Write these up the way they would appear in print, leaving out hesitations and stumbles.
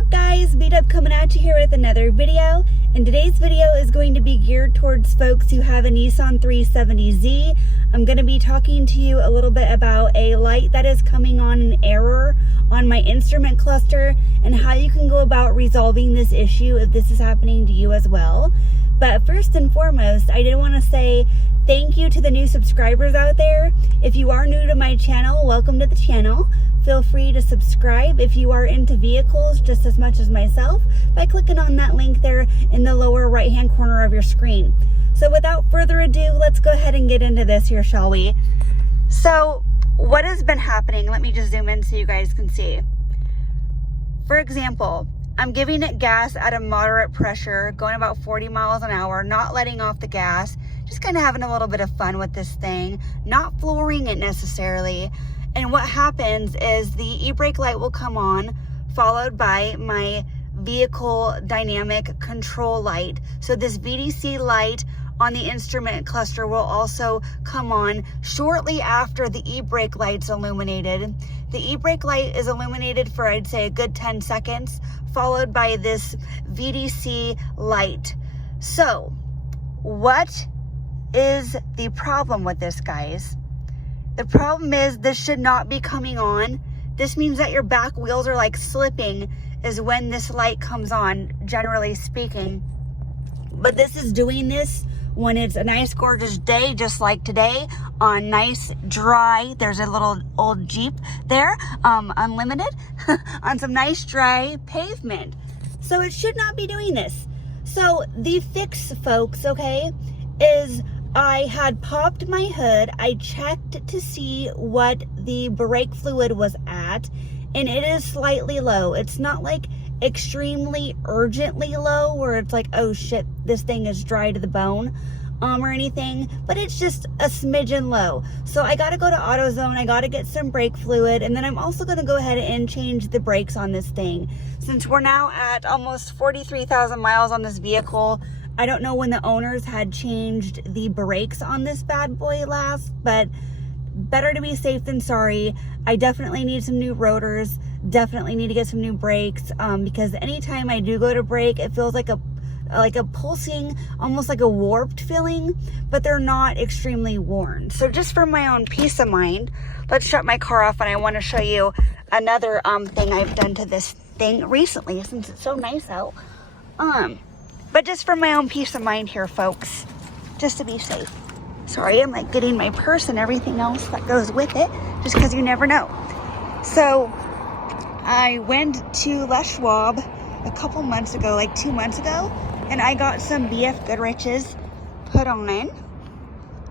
up guys, Beat-Up coming at you here with another video, and today's video is going to be geared towards folks who have a Nissan 370Z. I'm going to be talking to you a little bit about a light that is coming on an error on my instrument cluster and how you can go about resolving this issue if this is happening to you as well. But first and foremost, I did want to say thank you to the new subscribers out there. If you are new to my channel, welcome to the channel. Feel free to subscribe if you are into vehicles just as much as myself by clicking on that link there in the lower right hand corner of your screen. So without further ado, let's go ahead and get into this here, shall we? So what has been happening, let me just zoom in so you guys can see. For example, I'm giving it gas at a moderate pressure, going about 40 miles an hour, not letting off the gas, just kind of having a little bit of fun with this thing, not flooring it necessarily. And what happens is the e-brake light will come on, followed by my vehicle dynamic control light. So this VDC light on the instrument cluster will also come on shortly after the e-brake light's illuminated. The e-brake light is illuminated for, I'd say, a good 10 seconds, followed by this VDC light. So what is the problem with this, guys? The problem is this should not be coming on. This means that your back wheels are like slipping is when this light comes on, generally speaking. But this is doing this when it's a nice gorgeous day, just like today, on nice dry, there's a little old Jeep there, unlimited, on some nice dry pavement. So it should not be doing this. So the fix, folks, okay, is I had popped my hood, I checked to see what the brake fluid was at, and it is slightly low. It's not like extremely urgently low where it's like, oh shit, this thing is dry to the bone, or anything, but it's just a smidgen low. So I gotta go to AutoZone, I gotta get some brake fluid, and then I'm also gonna go ahead and change the brakes on this thing. Since we're now at almost 43,000 miles on this vehicle, I don't know when the owners had changed the brakes on this bad boy last, but better to be safe than sorry. I definitely need some new rotors, definitely need to get some new brakes, because anytime I do go to brake, it feels like a pulsing, almost like a warped feeling, but they're not extremely worn. So just for my own peace of mind, let's shut my car off, and I want to show you another thing I've done to this thing recently since it's so nice out. But just for my own peace of mind here, folks, just to be safe. Sorry, I'm like getting my purse and everything else that goes with it, just because you never know. So I went to Les Schwab a couple months ago, like 2 months ago, and I got some BF Goodrich's put on in.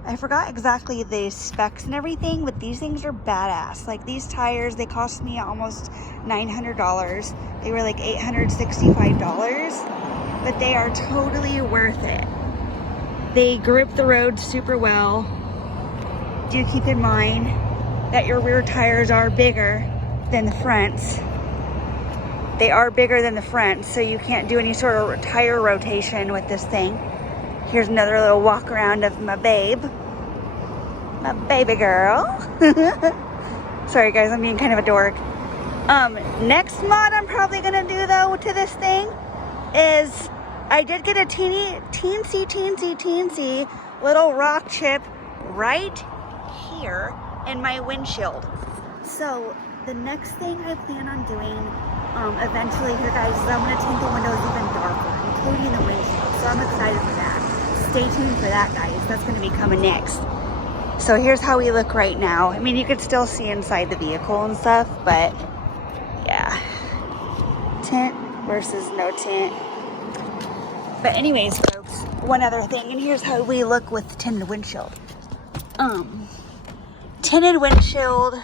I forgot exactly the specs and everything, but these things are badass. Like these tires, they cost me almost $900. They were like $865. But they are totally worth it. They grip the road super well. Do keep in mind that your rear tires are bigger than the fronts. They are bigger than the fronts, so you can't do any sort of tire rotation with this thing. Here's another little walk around of my babe. My baby girl. Sorry guys, I'm being kind of a dork. Next mod I'm probably gonna do though to this thing is I did get a teensy little rock chip right here in my windshield. So the next thing I plan on doing eventually here, guys, is I'm going to tint the windows even darker, including the windshield. So I'm excited for that. Stay tuned for that, guys. That's going to be coming next. So here's how we look right now. I mean, you could still see inside the vehicle and stuff, but yeah. Tint versus no tint. But anyways, folks, one other thing, and here's how we look with tinted windshield. Tinted windshield,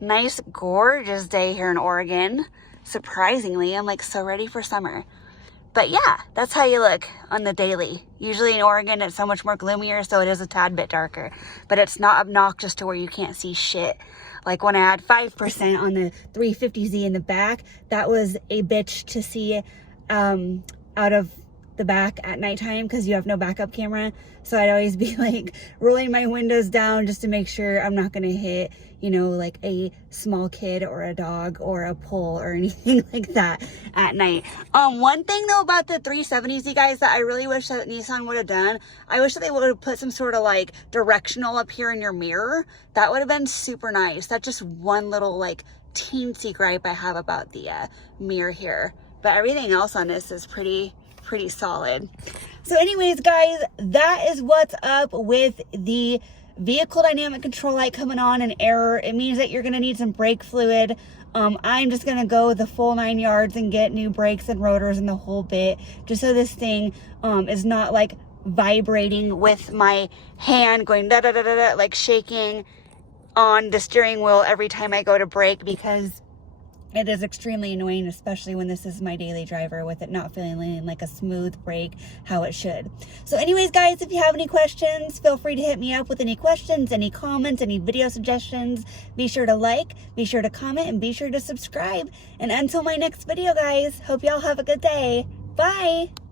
nice, gorgeous day here in Oregon. Surprisingly, I'm like so ready for summer. But yeah, that's how you look on the daily. Usually in Oregon, it's so much more gloomier, so it is a tad bit darker. But it's not obnoxious to where you can't see shit. Like when I had 5% on the 350Z in the back, that was a bitch to see out of the back at nighttime because you have no backup camera. So I'd always be like rolling my windows down just to make sure I'm not gonna hit, you know, like a small kid or a dog or a pole or anything like that at night. One thing though about the 370Z, guys, that I really wish that Nissan would have done, I wish that they would have put some sort of like directional up here in your mirror. That would have been super nice. That's just one little like teensy gripe I have about the mirror here, but everything else on this is pretty solid. So anyways, guys, that is what's up with the vehicle dynamic control light coming on in error. It means that you're going to need some brake fluid. I'm just going to go the full 9 yards and get new brakes and rotors and the whole bit, just so this thing is not like vibrating with my hand going da da da da da, like shaking on the steering wheel every time I go to brake, because it is extremely annoying, especially when this is my daily driver, with it not feeling like a smooth brake how it should. So anyways, guys, if you have any questions, feel free to hit me up with any questions, any comments, any video suggestions. Be sure to like, be sure to comment, and be sure to subscribe. And until my next video, guys, hope y'all have a good day. Bye.